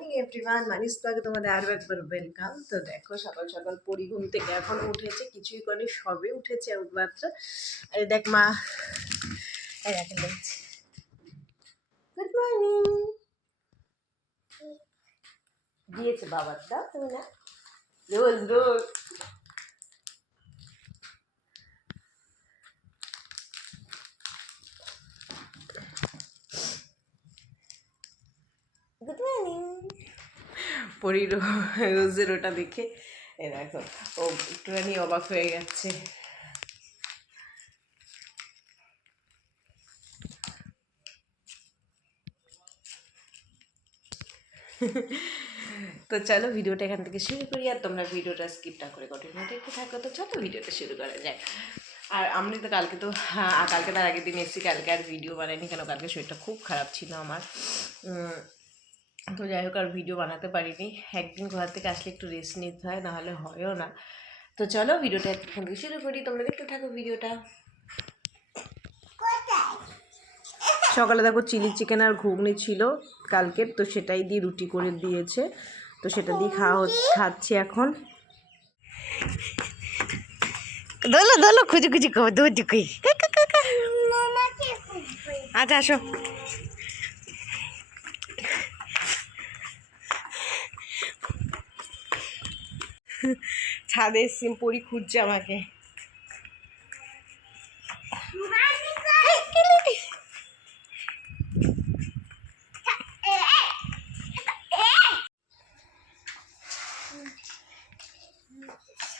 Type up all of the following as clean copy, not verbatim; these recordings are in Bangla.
মর্নিং এভরিওয়ান, মানিস ব্লগে তোমাদের আরও একবার ওয়েলকাম। তো দেখো সকাল সকাল পরি ঘুম থেকে এখনো উঠেছে, কিছুই করেনি, সবে উঠেছে মাত্র। আর দেখ মা রেখে দিচ্ছে। গুড মর্নিং দিয়েছে বাবার, দাও তুমি না, রোজ রোজ। Good morning. পরির রোজের ওটা দেখে এ দেখো ও একটুখানি অবাক হয়ে গেছে। তো চলো ভিডিওটা এখান থেকে শুরু করি, আর তোমরা ভিডিওটা স্কিপ না করে কন্টিনিউ দেখতে থাকো। তো চলো ভিডিওটা শুরু করা যাক। আর আমি তো কালকে তার আগের দিন এসেছি, কালকে আর ভিডিও বানাইনি, কেন কালকে শরীরটা খুব খারাপ ছিল আমার। তো যাই হোক আর ভিডিও বানাতে পারিনি। একদিন ঘর থেকে আসলে একটু রেস্ট নিতে হয়, নাহলে হয়ও না। তো চলো ভিডিওটা এখান থেকে শুরু করি, তোমরা দেখতে থাকো ভিডিওটা। সকালে দেখো চিলি চিকেন আর ঘুগনি ছিল কালকের, তো সেটাই দিয়ে রুটি করে দিয়েছে, তো সেটা দিয়ে খাচ্ছি এখন। দোলো দোলো খুঁজি খুঁজি দৌড়ি কই। আচ্ছা আসো। ছাদে পরি খুঁজছে আমাকে।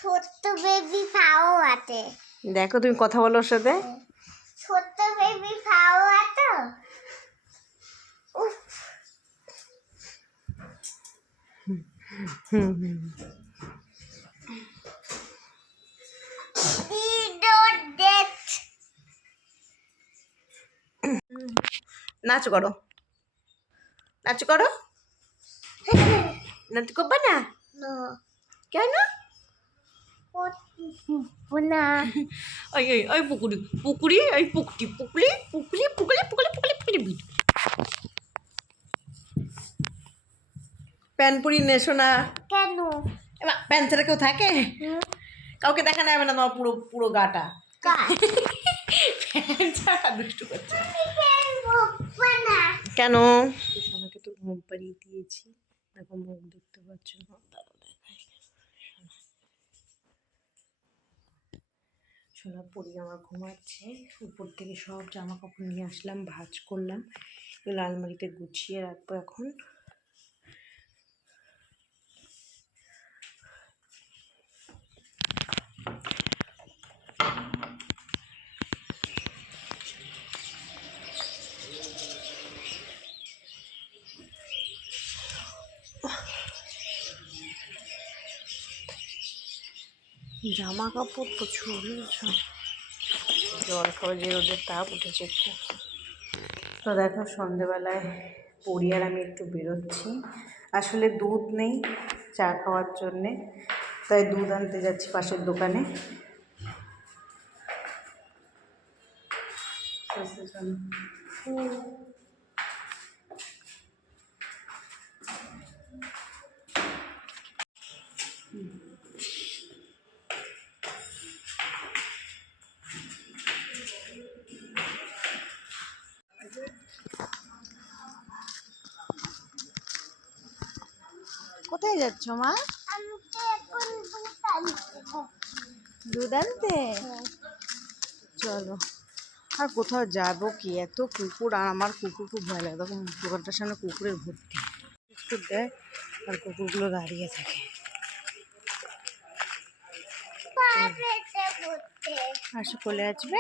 ছোট্ট বেবি পাও আছে, দেখো তুমি কথা বলো ওর সাথে। ছোট্ট বেবি পাও আছে। নাচ করো, নাচ করো। নাচ করবে না কেন? না ওই ওই ওই পুকুরি পুকুরি ওই পুকুরি পুকুরি পুকুরি পুকুরি পুকুরি পুকুরি পুকুরি। প্যান পুরি নেশো না কেন? এবার প্যান ছাড়া কেউ থাকে? কাউকে দেখা যাবে না তোমার পুরো পুরো গাটা। প্যান ছাড়া দুষ্টু করছে কেন? সোনাকে তো ঘুম পাড়িয়ে দিয়েছি, দেখো মুখ দেখতে পাচ্ছ না, তারও দেখাই। সোনা পরি আমার ঘুমাচ্ছে, উপর থেকে সব জামা কাপড় নিয়ে আসলাম, ভাঁজ করলাম, এগুলো আলমারিতে গুছিয়ে রাখবো এখন। জামা কাপড় প্রচুর, জল খাওয়া যে রোদের তাপ উঠেছে একটু। তো দেখো সন্ধেবেলায় পরি আর আমি একটু বেরোচ্ছি, আসলে দুধ নেই চা খাওয়ার জন্যে, তাই দুধ আনতে যাচ্ছি পাশের দোকানে। কোথায় যাচ্ছ মা? দুধ আনতে? চলো। আর কোথাও যাবো কি, এত কুকুর, আর আমার কুকুর খুব ভয় লাগে, তখন দোকানটার সামনে কুকুরের ভর্তি, বিস্কুট দেয় আর কুকুরগুলো দাঁড়িয়ে থাকে। আসো চলে আসবে।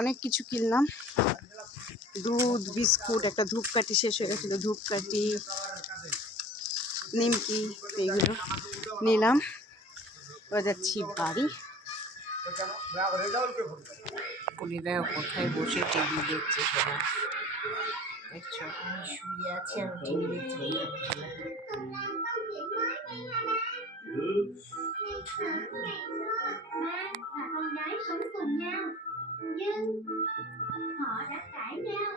অনেক কিছু কিনলাম, দুধ, বিস্কুট, একটা ধূপকাঠি শেষ হয়ে গেছিলো, ধূপকাঠি, নিমকি, এইগুলো নিলাম। এবার যাচ্ছি বাড়ি। দেখো কোথায় বসে টিভি দেখছে সবাই, দেখছো আমি শুয়ে আছি আর টিভি দেখছি। Họ đã cãi nhau.